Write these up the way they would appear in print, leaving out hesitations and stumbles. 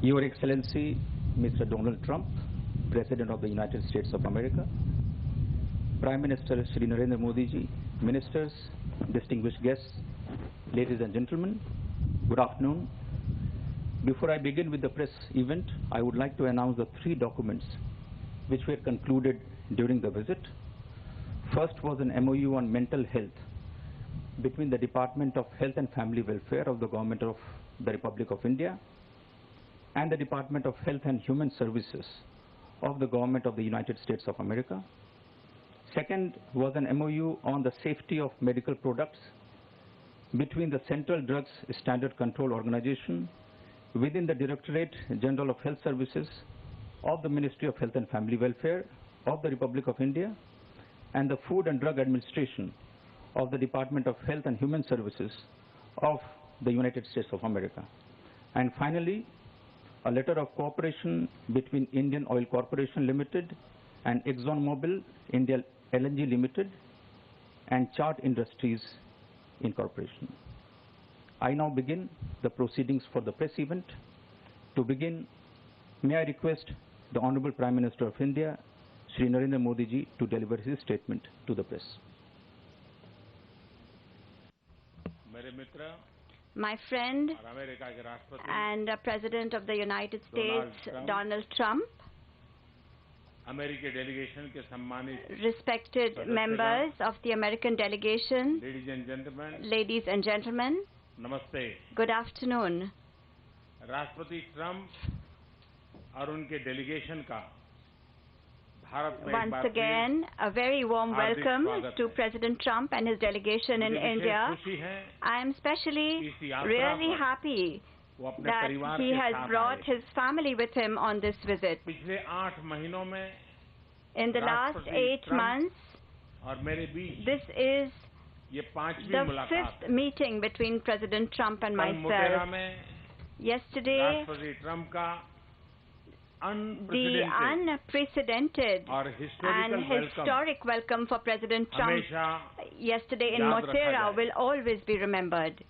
Your Excellency, Mr. Donald Trump, President of the United States of America, Prime Minister Shri Narendra Modi ji, Ministers, distinguished guests, ladies and gentlemen, good afternoon. Before I begin with the press event, I would like to announce the 3 documents which were concluded during the visit. First was an MOU on mental health between the Department of Health and Family Welfare of the Government of the Republic of India and the Department of Health and Human Services of the Government of the United States of America. Second was an MOU on the safety of medical products between the Central Drugs Standard Control Organization within the Directorate General of Health Services of the Ministry of Health and Family Welfare of the Republic of India and the Food and Drug Administration of the Department of Health and Human Services of the United States of America. And finally, a letter of cooperation between Indian Oil Corporation Limited and ExxonMobil India LNG Limited and Chart Industries Incorporation. I now begin the proceedings for the press event. To begin, may I request the Honorable Prime Minister of India, Shri Narendra Modi ji, to deliver his statement to the press. My friend and President of the United States, Donald Trump, respected members of the American delegation, ladies and gentlemen, Namaste. good afternoon. राष्ट्रपति Trump और उनके delegation का भारत में Once again, a very warm welcome to President Trump and his delegation in India. I am especially really happy that he has brought his family with him on this visit. पिछले 8 महीनों में In the last 8 months, और मेरे बीच this is ये 5वीं the मुलाकात 5th meeting between President Trump and myself. Yesterday, राष्ट्रपति Trump का the unprecedented and historic welcome for President Trump yesterday in Motera will always be remembered.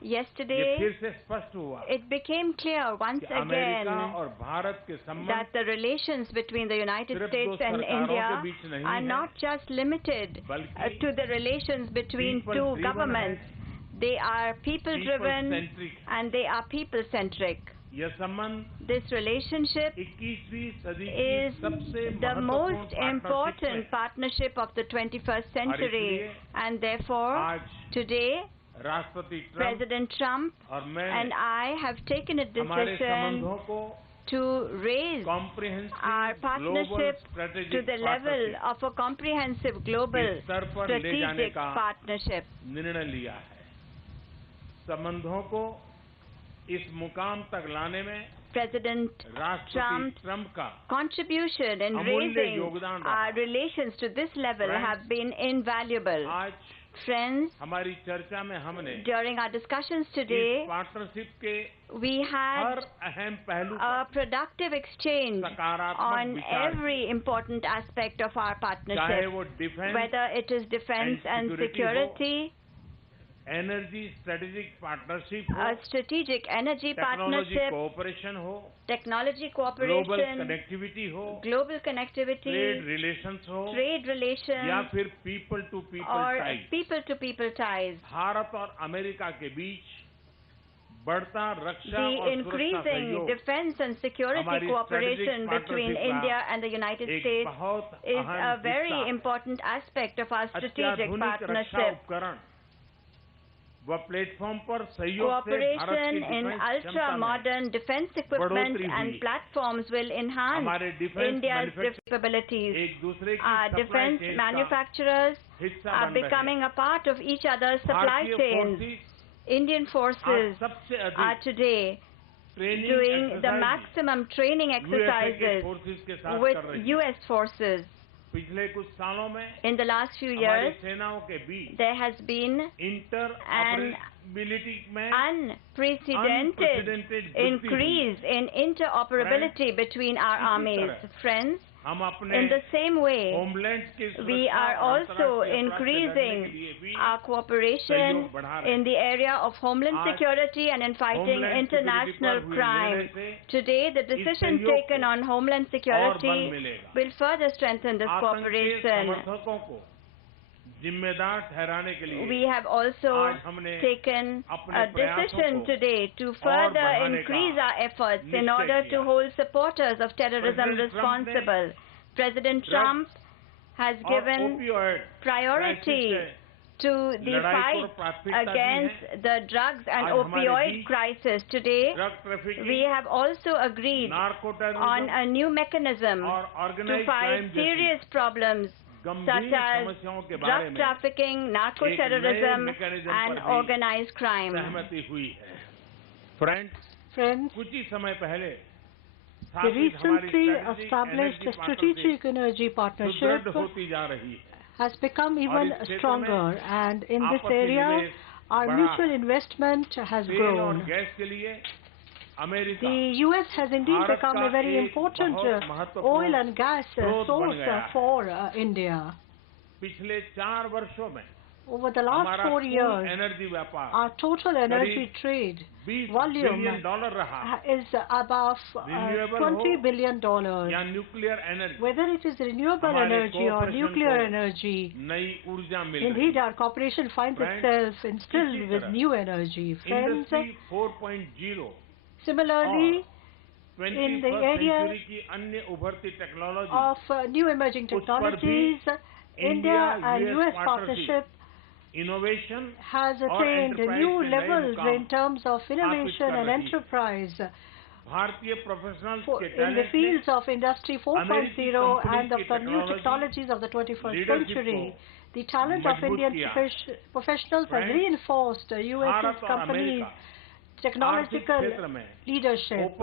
Yesterday, it became clear once again that the relations between the United States and India are not just limited to the relations between 2 governments. They are people-driven and they are people-centric. This relationship is the most important partnership of the 21st century, and therefore today President Trump and I have taken a decision to raise our partnership to the level of a comprehensive global strategic partnership. President Trump's contribution in raising our relations to this level have been invaluable. Friends, during our discussions today, we had a productive exchange on every important aspect of our partnership, whether it is defense and security, a strategic energy partnership, technology cooperation, global connectivity, trade relations, or people-to-people ties. The increasing defense and security cooperation between India and the United States is a very important aspect of our strategic partnership. Cooperation in ultra-modern defense equipment and platforms will enhance India's capabilities. Our defense manufacturers are becoming a part of each other's supply chains. Indian forces are today doing the maximum training exercises with US forces. In the last few years, there has been an unprecedented increase in interoperability between our armies. Friends, In the same way, we are also increasing our cooperation in the area of homeland security and in fighting international crime. Today, the decision taken on homeland security will further strengthen this cooperation. We have also taken a decision today to further increase our efforts in order to hold supporters of terrorism responsible. President Trump has given priority to the fight against the drugs and opioid crisis. Today, we have also agreed on a new mechanism to fight serious problems such as drug trafficking, narco-terrorism, and organized crime. Friends, the recently established strategic energy partnership has become even stronger, and in this area, our mutual investment has grown. The U.S. has indeed become a very important oil and gas source for India. Over the last 4 years, our total energy trade volume is above $20 billion. Whether it is renewable energy or nuclear energy, indeed our cooperation finds itself instilled with new energy. Friends, similarly, in the area of new emerging technologies, India and U.S. partnership has attained new levels in terms of innovation and enterprise in the fields of Industry 4.0 and of the new technologies of the 21st century. The talent of Indian professionals has reinforced U.S. companies' technological leadership.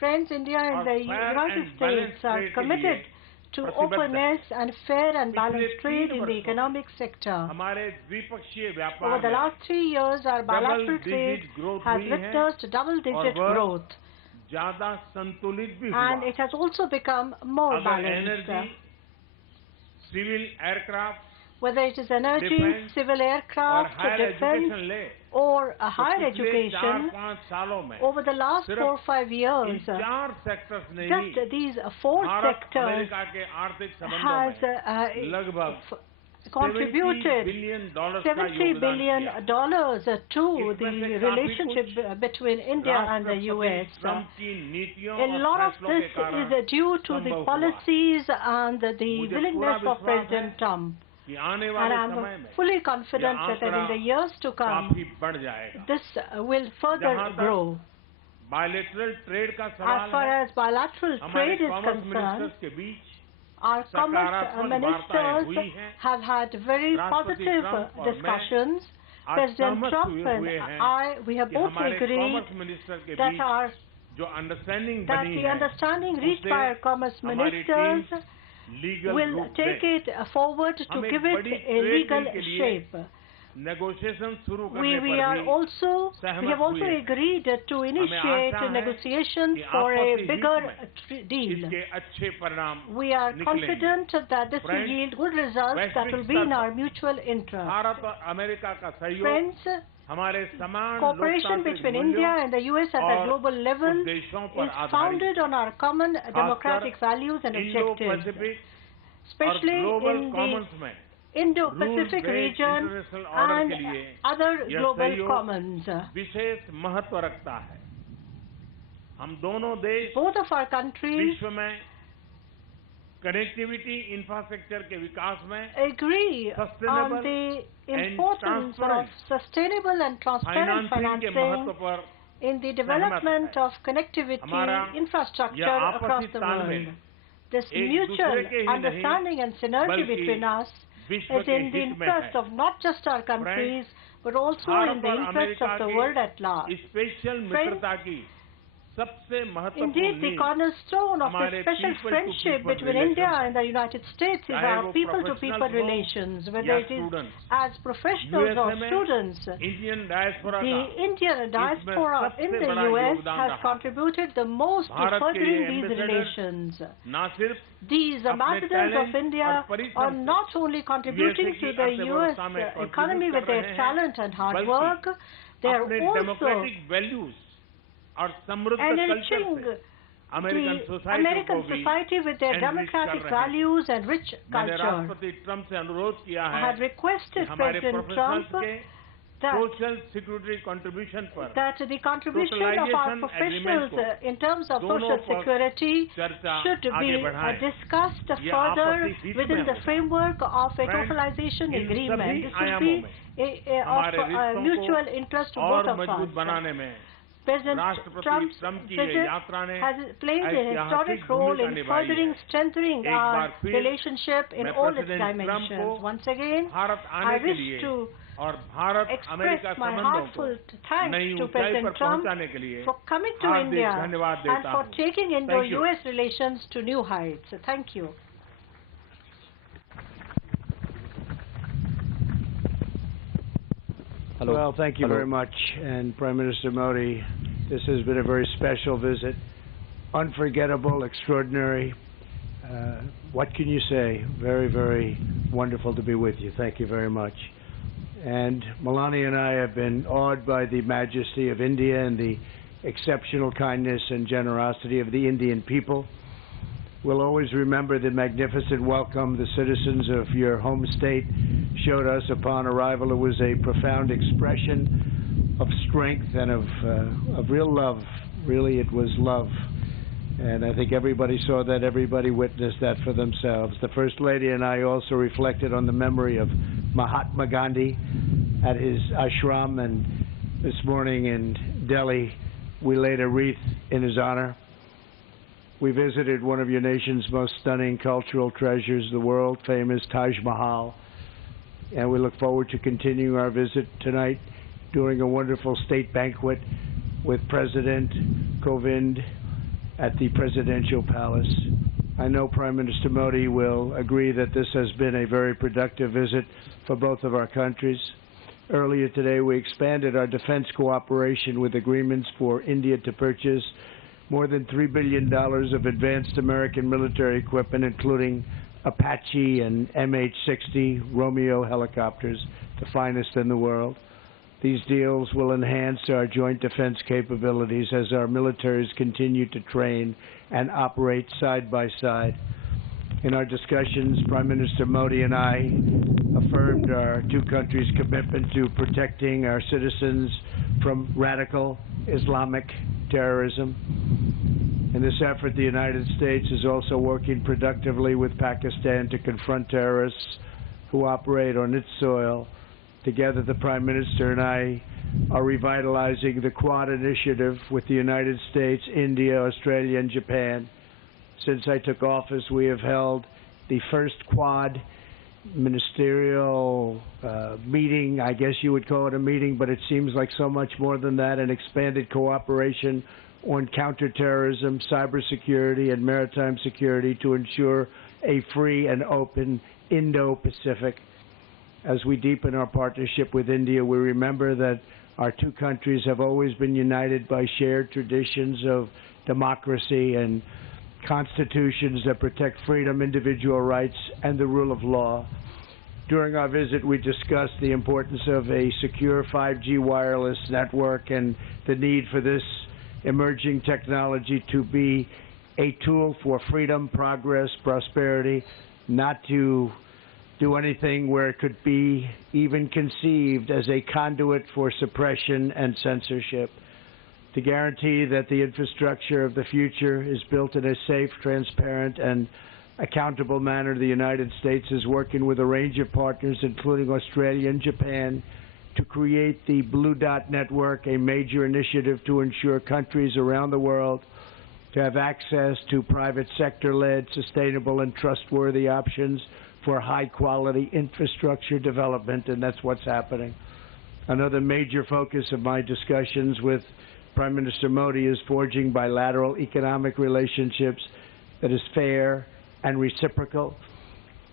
Friends, India and the United States are committed to openness and fair and balanced trade in the economic sector. Over the last 3 years, our bilateral trade has witnessed double-digit growth, and it has also become more balanced. Whether it is energy, civil aircraft, defense, or higher education, over the last 4 or 5 years, just these 4 sectors has contributed $70 billion to the relationship between India and the U.S. A lot of this is due to the policies and the willingness of President Trump. And I'm fully confident that in the years to come, this will further grow. As far as bilateral trade is concerned, our commerce ministers have had very positive discussions. President Trump and we have both agreed that the understanding reached by our commerce ministers will take it forward to give it a legal shape. We have also agreed to initiate negotiations for a bigger deal. We are confident that this will yield good results that will be in our mutual interest. Friends, cooperation between India and the U.S. at the global level is founded on our common democratic values and objectives, especially in the Indo-Pacific region and other global commons. Both of our countries agree on the importance of sustainable and transparent financing in the development of connectivity infrastructure across the world. This mutual understanding and synergy between us is in the interest of not just our countries, but also in the interest of the world at large. Friends, Indeed, the cornerstone of the special friendship between India and the United States is our people-to-people relations, whether it is as professionals or students. The Indian diaspora in the US has contributed the most to furthering these relations. These ambassadors of India are not only contributing to the US economy with their talent and hard work, they are also enriching the American society with their democratic values and rich culture. I had requested President Trump that the contribution of our professionals in terms of social security should be discussed further within the framework of a totalization agreement. This will be of mutual interest to both of us. President Trump's visit has played a historic role in furthering, strengthening our relationship in all its dimensions. Once again, I wish to express my heartfelt thanks to President Trump for coming to India and for taking Indo-US relations to new heights. Thank you. Hello. Well, thank you very much. And Prime Minister Modi, this has been a very special visit. Unforgettable, extraordinary. What can you say? Very, very wonderful to be with you. Thank you very much. And Melania and I have been awed by the majesty of India and the exceptional kindness and generosity of the Indian people. We'll always remember the magnificent welcome the citizens of your home state showed us upon arrival. It was a profound expression of strength and of real love. Really, it was love. And I think everybody saw that, everybody witnessed that for themselves. The First Lady and I also reflected on the memory of Mahatma Gandhi at his ashram, and this morning in Delhi we laid a wreath in his honor. We visited one of your nation's most stunning cultural treasures, the world-famous Taj Mahal, and we look forward to continuing our visit tonight during a wonderful state banquet with President Kovind at the Presidential Palace. I know Prime Minister Modi will agree that this has been a very productive visit for both of our countries. Earlier today, we expanded our defense cooperation with agreements for India to purchase more than $3 billion of advanced American military equipment, including Apache and MH-60 Romeo helicopters, the finest in the world. These deals will enhance our joint defense capabilities as our militaries continue to train and operate side by side. In our discussions, Prime Minister Modi and I affirmed our two countries' commitment to protecting our citizens from radical Islamic terrorism. In this effort, the United States is also working productively with Pakistan to confront terrorists who operate on its soil. Together, the Prime Minister and I are revitalizing the Quad initiative with the United States, India, Australia, and Japan. Since I took office, we have held the first Quad ministerial meeting. I guess you would call it a meeting, but it seems like so much more than that, an expanded cooperation on counterterrorism, cybersecurity, and maritime security to ensure a free and open Indo-Pacific. As we deepen our partnership with India, we remember that our two countries have always been united by shared traditions of democracy and constitutions that protect freedom, individual rights, and the rule of law. During our visit, we discussed the importance of a secure 5G wireless network and the need for this emerging technology to be a tool for freedom, progress, prosperity, not to do anything where it could be even conceived as a conduit for suppression and censorship. To guarantee that the infrastructure of the future is built in a safe, transparent, and accountable manner, the United States is working with a range of partners, including Australia and Japan, to create the Blue Dot Network, a major initiative to ensure countries around the world to have access to private sector-led, sustainable, and trustworthy options for high-quality infrastructure development, and that's what's happening. Another major focus of my discussions with Prime Minister Modi is forging bilateral economic relationships that is fair and reciprocal.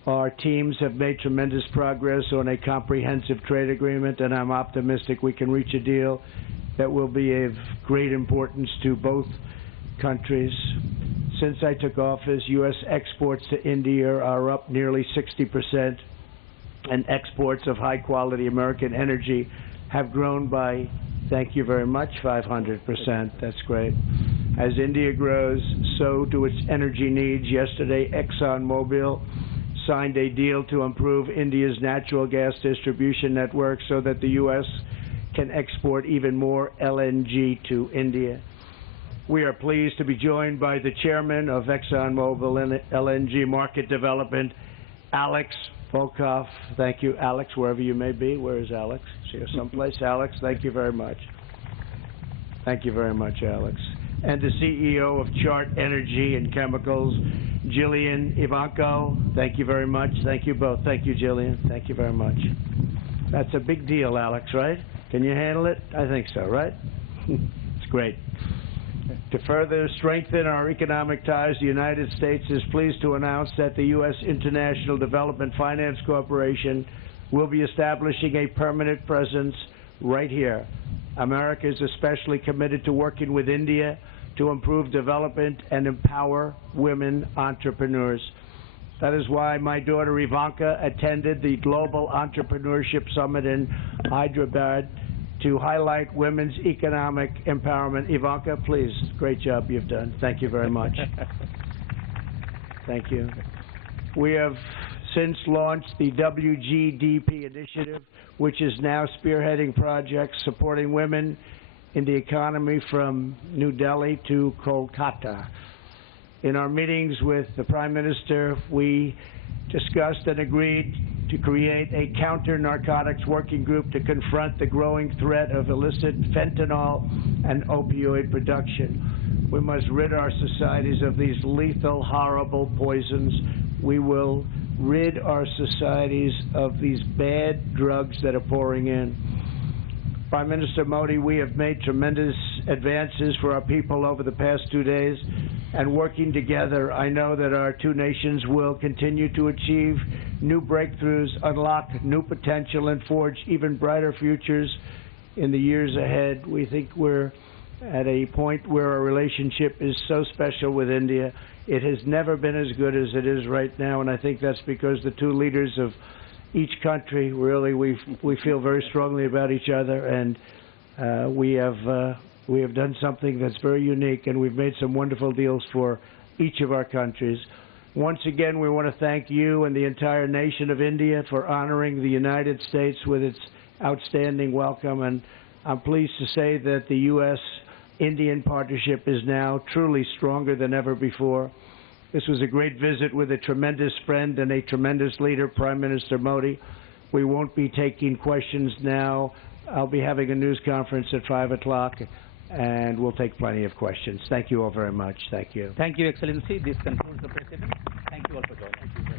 Our teams have made tremendous progress on a comprehensive trade agreement, and I'm optimistic we can reach a deal that will be of great importance to both countries. Since I took office, U.S. exports to India are up nearly 60%, and exports of high-quality American energy have grown by, thank you very much, 500%. That's great. As India grows, so do its energy needs. Yesterday, ExxonMobil signed a deal to improve India's natural gas distribution network so that the U.S. can export even more LNG to India. We are pleased to be joined by the chairman of ExxonMobil LNG Market Development, Alex Volkov. Thank you, Alex, wherever you may be. Where is Alex? Is he here someplace? Alex, thank you very much. Thank you very much, Alex. And the CEO of Chart Energy and Chemicals, Jillian Ivanko. Thank you very much. Thank you both. Thank you, Jillian. Thank you very much. That's a big deal, Alex, right? Can you handle it? I think so, right? It's great. To further strengthen our economic ties, the United States is pleased to announce that the U.S. International Development Finance Corporation will be establishing a permanent presence right here. America is especially committed to working with India to improve development and empower women entrepreneurs. That is why my daughter Ivanka attended the Global Entrepreneurship Summit in Hyderabad to highlight women's economic empowerment. Ivanka, please, great job you've done. Thank you very much. Thank you. We have since launched the WGDP initiative, which is now spearheading projects supporting women in the economy from New Delhi to Kolkata. In our meetings with the Prime Minister, we discussed and agreed to create a counter-narcotics working group to confront the growing threat of illicit fentanyl and opioid production. We must rid our societies of these lethal, horrible poisons. We will rid our societies of these bad drugs that are pouring in. Prime Minister Modi, we have made tremendous advances for our people over the past 2 days, and working together, I know that our two nations will continue to achieve new breakthroughs, unlock new potential, and forge even brighter futures in the years ahead. We think we're at a point where our relationship is so special with India. It has never been as good as it is right now, and I think that's because the two leaders of each country, really, we feel very strongly about each other, and we have done something that's very unique, and we've made some wonderful deals for each of our countries. Once again, we want to thank you and the entire nation of India for honoring the United States with its outstanding welcome, and I'm pleased to say that the U.S.-Indian partnership is now truly stronger than ever before. This was a great visit with a tremendous friend and a tremendous leader, Prime Minister Modi. We won't be taking questions now. I'll be having a news conference at 5 o'clock, and we'll take plenty of questions. Thank you all very much. Thank you. Thank you, Excellency. This concludes the proceedings. Thank you all for joining.